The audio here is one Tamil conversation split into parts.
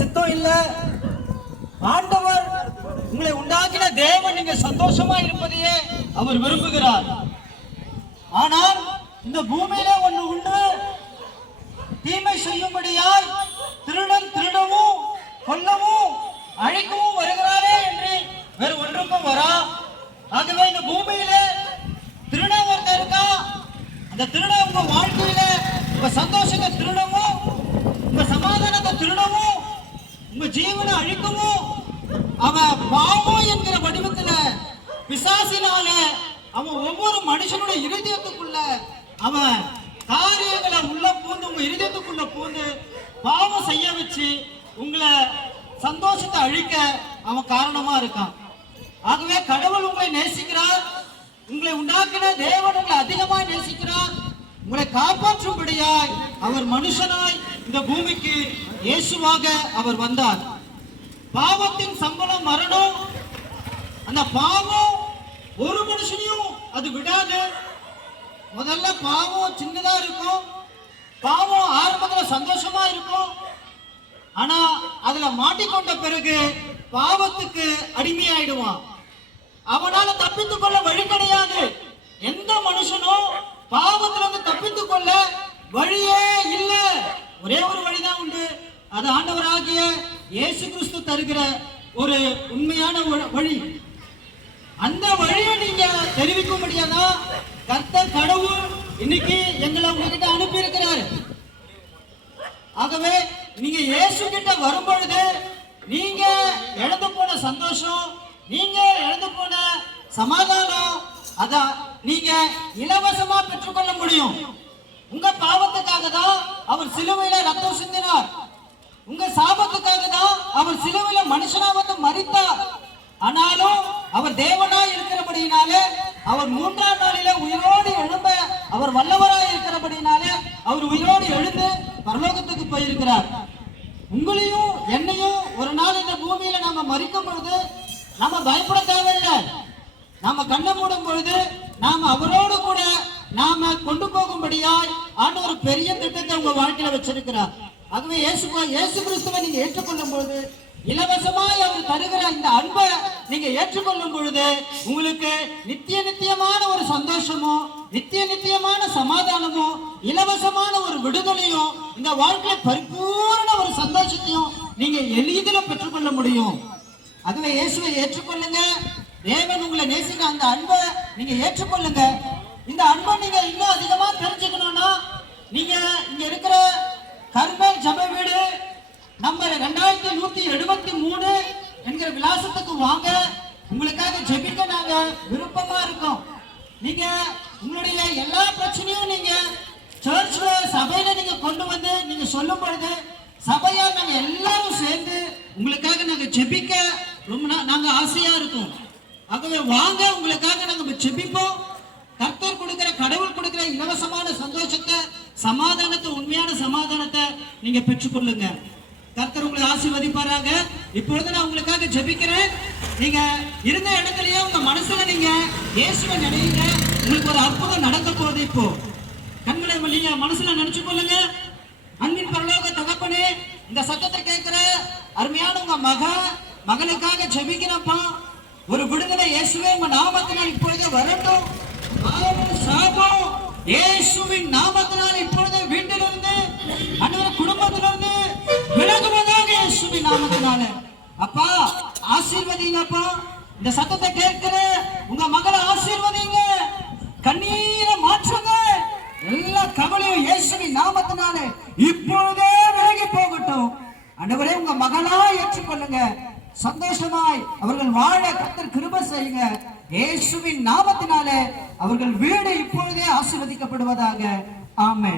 சித்தம் இல்ல. ஆண்டவர் உங்களை உண்டாக்கின தேவன் நீங்க சந்தோஷமா இருப்பதையே அவர் விரும்புகிறார். ஆனால் இந்த பூமியில ஒண்ணு உண்டு. தீமை செய்யும்படியாய் திருடன் திருடவும் கொல்லவும் அழிக்கவும் வருகிறாரே என்று வேறு ஒன்றுக்கும் வரா. ஆகவே இந்த பூமியில திருடன் ஒருத்தர் இருக்கா? அந்த திருடன் உங்க வாழ்க்கையில உங்க சந்தோஷத்தை திருடவும் உங்க சமாதானத்தை திருடவும் உங்க ஜீவனை அழிக்கவும் அவன் பாவம் என்கிற வடிவத்துல பிசாசினால அவன் ஒவ்வொரு மனுஷனுடைய இருதயத்துக்குள்ள அவன் காரியங்களை உள்ள பூந்து உங்க இருதயத்துக்குள்ள பூந்து பாவம் செய்ய வச்சு உங்களை சந்தோஷத்தை அழிக்க அவன் காரணமா இருக்கான். ஆகவே கடவுள் உங்களை நேசிக்கிறார். உங்களை உண்டாக்கின தேவன் உங்களை அதிகமாய் நேசிக்கிறார். உங்களை காப்பாற்றும்படியாய் அவர் மனுஷனாய் இந்த பூமிக்கு இயேசுவாக அவர் வந்தார். பாவத்தின் சம்பளம் மரணம். அந்த பாவம் ஒரு மனுஷனையும் அது விடாது. முதல்ல பாவம் சின்னதா இருக்கும். பாவம் ஆரம்பத்துல சந்தோஷமா இருக்கும். ஆனா அதுல மாட்டிக்கொண்ட பிறகு பாவத்துக்கு அடிமையாயிடுவான். அவனால தப்பித்துக் கொள்ள வழி கிடையாது. எந்த மனுஷனும் பாவத்துல இருந்து தப்பித்துக் கொள்ள வழியே இல்லை. ஒரே ஒரு வழிதான் உண்டு. அது ஆண்டவராகிய இயேசு கிறிஸ்து தருகிற ஒரு உண்மையான வ- வழி. அந்த வழியை நீங்க தெரிவிக்க முடியாதா கர்த்த கடவுள் இன்னைக்கு எங்களை உங்ககிட்ட அனுப்பி இருக்கிறாரு ஆகவே நீங்க இயேசு கிட்ட வரும்பொழுது நீங்க இழந்து போன சந்தோஷம் நீங்க இழந்து போன சமாதானம் அத நீங்க இலவசமா பெற்றுக்கொள்ள முடியும். உங்க பாவத்துக்காக தான் அவர் சிலுவையில ரத்தம் சிந்தினார். உங்க சாபத்துக்காக தான் அவர் சிலுவையில மனுஷனா வந்து மறித்தார் ஆனாலும் அவர் தேவனா இருக்கிறபடினாலே அவர் மூன்றாம் நாளில உயிரோடு எழும்ப அவர் வல்லவராய் இருக்கிறபடினாலே அவர் உயிரோடு எழுந்து பரலோகத்துக்கு போயிருக்கிறார். உங்களையும் என்னையும் ஒரு நாள் இந்த பூமியில நாம மறிக்கும் பொழுது நாம பயப்பட தேவையில்லை. நாம கண்ணை மூடும் பொழுது நாம அவரோடு கூட கொண்டு போகும்படியாய் ஆண்டு ஒரு பெரிய திட்டத்தை உங்க வாழ்க்கையில வச்சிருக்கிறார். ஆகவே இயேசு இயேசு கிறிஸ்துவை நீங்க ஏற்றுக்கொள்ளும் பொழுது இலவசமாய் அவர் தருகிற இந்த அன்பை நீங்க ஏற்றுக்கொள்ளும் பொழுது உங்களுக்கு நித்திய நித்தியமான ஒரு சந்தோஷமும் நித்திய நித்தியமான சமாதானமும் இலவசமான ஒரு விடுதலையும் இந்த வாழ்க்கையில பரிபூர்ண ஒரு சந்தோஷத்தையும் நீங்க எளிதில் பெற்றுக்கொள்ள முடியும். அதுவே இயேசுவை ஏற்றுக்கொள்ளுங்க. தேவன் உங்களை நேசிக்க அந்த அன்பை நீங்க ஏற்றுக்கொள்ளுங்க. இந்த அன்பை நீங்க இன்னும் அதிகமா தெரிஞ்சுக்கணும்னா நீங்க இங்க இருக்கிற கர்மேல் ஜப வீடு நம்பர் ரெண்டாயிரத்தி நூத்தி எழுபத்தி மூணு என்கிற விலாசத்துக்கு வாங்க. உங்களுக்காக ஜெபிக்க நாங்க விருப்பமா இருக்கோம். நீங்க உங்களுடைய எல்லா பிரச்சனையும் நீங்க சர்ச்ல சபையில நீங்க கொண்டு வந்து நீங்க சொல்லும் பொழுது சபையா நாங்க எல்லாரும் சேர்ந்து உங்களுக்காக நாங்க ஜெபிக்க ரொம்ப நாங்க ஆசையா இருக்கோம். ஆகவே வாங்க உங்களுக்காக நாங்க ஜெபிப்போம் கர்த்தர் கொடுக்கிற கடவுள் கொடுக்கிற இலவசமான சந்தோஷத்தை சமாதானத்தை உண்மையான சமாதானத்தை நீங்க பெற்றுக்கொள்ளுங்க கர்த்தர் உங்களை ஆசீர்வதிப்பாராக. இப்பொழுது நான் உங்களுக்காக ஜெபிக்கிறேன். நீங்க இருந்த இடத்துலயே உங்க மனசுல நீங்க இயேசுவை நினைங்க. உங்களுக்கு ஒரு அற்புதம் நடக்க போகுது இப்போ. கண்களை நீங்க மனசுல நினைச்சு கொள்ளுங்க. அன்பின் பரலோக தகப்பனே இந்த சத்தத்தை கேட்கிற அருமையான உங்க மக மகனுக்காக ஜெபிக்கிறப்பா. ஒரு விடுதலை இயேசுவே உங்க நாமத்தினால் இப்பொழுது வரட்டும். சாபம். இயேசுவின் நாமத்தினால் இந்த சத்தத்தை கேட்கிற உங்க மகளை ஆசீர்வதிங்க. கண்ணீரை மாற்றுங்க. எல்லா கவலையும் இயேசுவின் நாமத்தினால இப்பொழுதே விலகி போகட்டும். அன்றுவரே உங்க மகளா ஏற்றுக்கொள்ளுங்க. சந்தோஷமாய் அவர்கள் வாழ கத்தர் கிருப செய்யுங்க. இயேசுவின் நாமத்தினாலே அவர்கள் வீடு இப்பொழுதே ஆசீர்வதிக்கப்படுவதாக. ஆமே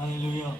Hallelujah.